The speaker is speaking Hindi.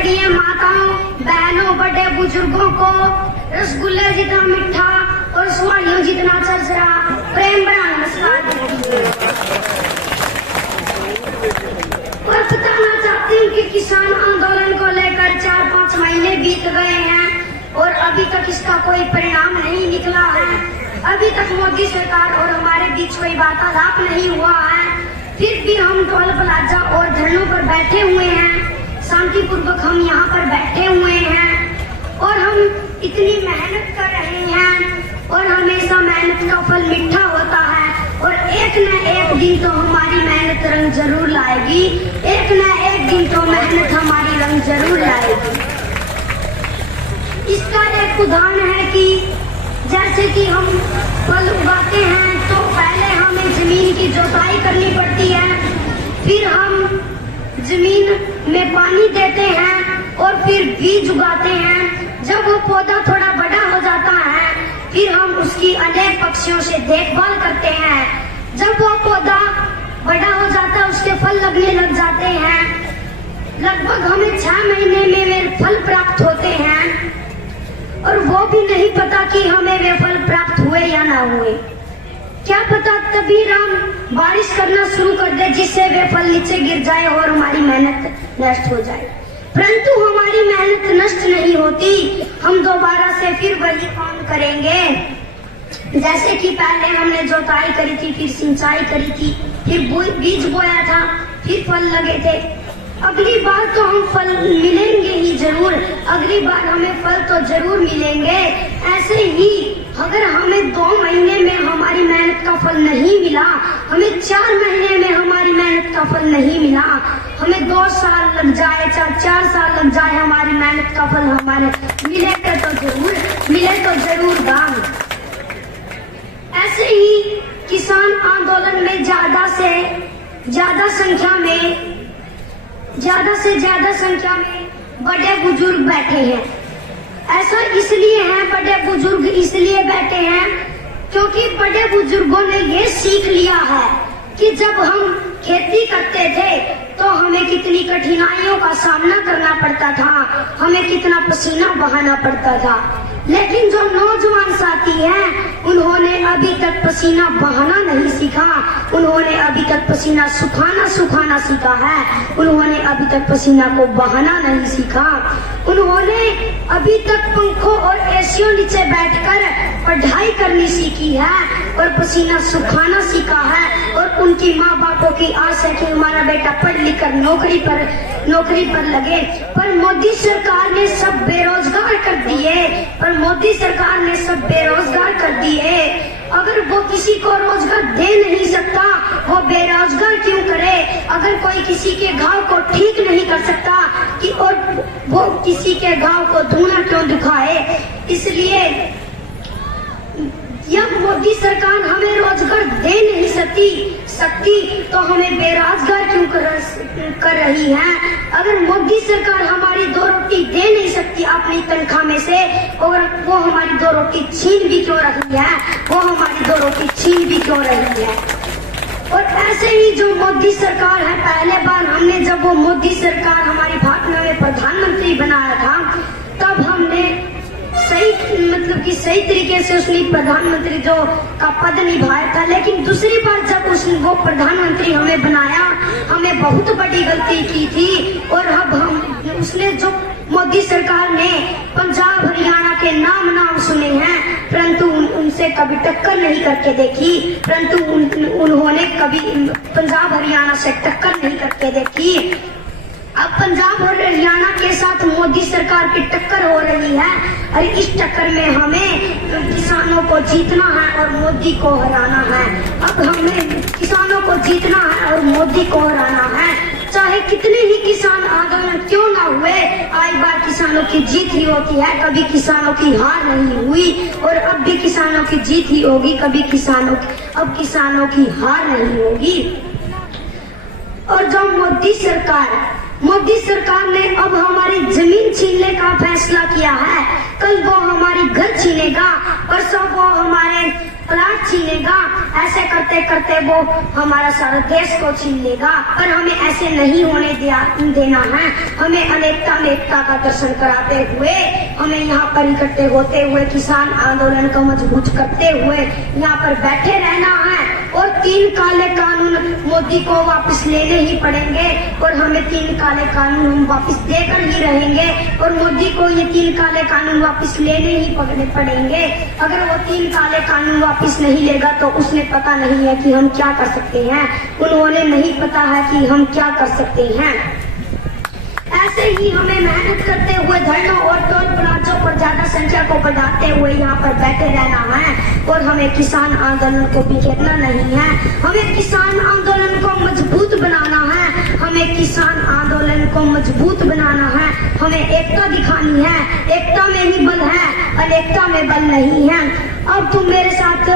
खड़ी है माताओं, बहनों, बड़े बुजुर्गों को रसगुल्ले जितना मीठा और सुहानियों जितना चरचरा प्रेम भरा नमस्कार देती है। और बताना चाहती हूँ कि किसान आंदोलन को लेकर 4-5 महीने बीत गए हैं और अभी तक इसका कोई परिणाम नहीं निकला है। अभी तक मोदी सरकार और हमारे बीच कोई वार्तालाप नहीं हुआ है। फिर भी हम टोल प्लाजा और धरनों पर बैठे हुए हैं, शांतिपूर्वक हम यहाँ पर बैठे हुए हैं और हम इतनी मेहनत कर रहे हैं और हमेशा मेहनत का फल मीठा होता है और एक न एक दिन तो हमारी मेहनत रंग जरूर लाएगी। एक न एक दिन तो मेहनत हमारी रंग जरूर लाएगी। इसका एक उदाहरण है कि जैसे कि हम फल उगाते हैं तो पहले हमें जमीन की जुताई करनी पड़ती है, फिर हम जमीन में पानी देते हैं और फिर बीज उगाते हैं। जब वो पौधा थोड़ा बड़ा हो जाता है फिर हम उसकी अनेक पक्षियों से देखभाल करते हैं। जब वो पौधा बड़ा हो जाता है उसके फल लगने लग जाते हैं। लगभग हमें 6 महीने में वे फल प्राप्त होते हैं और वो भी नहीं पता कि हमें वे फल प्राप्त हुए या ना हुए। क्या पता तभी राम बारिश करना शुरू कर दे जिससे वे फल नीचे गिर जाए और हमारी मेहनत नष्ट हो जाए। परंतु हमारी मेहनत नष्ट नहीं होती, हम दोबारा से फिर वही काम करेंगे। जैसे कि पहले हमने जुताई करी थी, फिर सिंचाई करी थी, फिर बीज बोया था, फिर फल लगे थे। अगली बार तो हम फल मिलेंगे ही जरूर, अगली बार हमें फल तो जरूर मिलेंगे। ऐसे ही अगर हमें 2 महीने में हमारी मेहनत का फल नहीं मिला, हमें 4 महीने में हमारी मेहनत का फल नहीं मिला, हमें 2 साल लग जाए, 4 साल लग जाए, हमारी मेहनत का फल हमारे मिले तो जरूर दाम। ऐसे ही किसान आंदोलन में ज्यादा से ज्यादा संख्या में बड़े बुजुर्ग बैठे हैं। ऐसा इसलिए है, बड़े बुजुर्ग इसलिए बैठे हैं क्योंकि बड़े बुजुर्गों ने ये सीख लिया है कि जब हम खेती करते थे तो हमें कितनी कठिनाइयों का सामना करना पड़ता था, हमें कितना पसीना बहाना पड़ता था। लेकिन जो नौजवान साथी हैं उन्होंने अभी तक पसीना बहाना नहीं सीखा, उन्होंने अभी तक पसीना सुखाना सीखा है, उन्होंने अभी तक पसीना को बहाना नहीं सीखा। उन्होंने अभी तक पंखों और एसियों नीचे बैठकर पढ़ाई करनी सीखी है और पसीना सुखाना सीखा है। और उनकी माँ बापों की आस है कि हमारा बेटा पढ़ लिख कर नौकरी पर लगे। पर मोदी सरकार ने सब बेरोजगार कर दिए। अगर वो किसी को रोजगार दे नहीं सकता, वो बेरोजगार क्यों करे? अगर कोई किसी के घाव को ठीक नहीं कर सकता कि और वो किसी के घाव को धुआं क्यों दिखाए? इसलिए जब मोदी सरकार हमें रोजगार दे नहीं सकती तो हमें बेरोजगार क्यों कर रही है? अगर मोदी सरकार हमारी 2 रोटी दे नहीं सकती अपनी तनख्वाह में से, और वो हमारी 2 रोटी छीन भी क्यों रही है? और ऐसे ही जो मोदी सरकार है, पहले बार हमने जब वो मोदी सरकार हमारी भाजपा में प्रधानमंत्री बनाया था तब हमने सही तरीके से उसने प्रधानमंत्री जो का पद निभाया था। लेकिन दूसरी बार जब वो प्रधानमंत्री हमें बनाया, हमें बहुत बड़ी गलती की थी। और अब उसने जो मोदी सरकार ने पंजाब हरियाणा के नाम सुने हैं, परंतु उनसे कभी टक्कर नहीं करके देखी, परंतु उन्होंने कभी पंजाब हरियाणा से टक्कर नहीं करके देखी। अब पंजाब और हरियाणा के साथ मोदी सरकार की टक्कर हो रही है और इस टक्कर में हमें किसानों को जीतना है और मोदी को हराना है। अब हमें किसानों को जीतना है और मोदी को हराना है। चाहे कितने ही किसान आंदोलन क्यों ना हुए, आई बार किसानों की जीत ही होती है, कभी किसानों की हार नहीं हुई और अब भी किसानों की जीत ही होगी, कभी किसानों की हार नहीं होगी। और जो मोदी सरकार ने अब हमारी जमीन छीनने का फैसला फैसला किया है। कल वो हमारी घर छीनेगा, परसों वो हमारे प्लाट छीनेगा, ऐसे करते करते वो हमारा सारा देश को छीन लेगा। पर हमें ऐसे नहीं होने देना है। हमें अनेकता में एकता का दर्शन कराते हुए, हमें यहाँ पर इकट्ठे होते हुए, किसान आंदोलन को मजबूत करते हुए यहाँ पर बैठे रहना है। और 3 काले कानून मोदी को वापस लेने ही पड़ेंगे और हमें 3 काले कानून हम वापस देकर ही रहेंगे। और मोदी को ये 3 काले कानून वापस लेने ही पड़ेंगे। अगर वो 3 काले कानून वापस नहीं लेगा तो उसने पता नहीं है कि हम क्या कर सकते हैं। उन्होंने नहीं पता है कि हम क्या कर सकते हैं। ऐसे ही हमें मेहनत करते हुए धरनों और टोल प्लाजों पर ज्यादा संख्या को बढ़ाते हुए यहाँ पर बैठे रहना है। और हमें किसान आंदोलन को बिखेरना नहीं है। हमें किसान आंदोलन को मजबूत बनाना है। हमें किसान आंदोलन को मजबूत बनाना है। हमें एकता दिखानी है। एकता में ही बल है, अनेकता में बल नहीं है। अब तुम मेरे साथ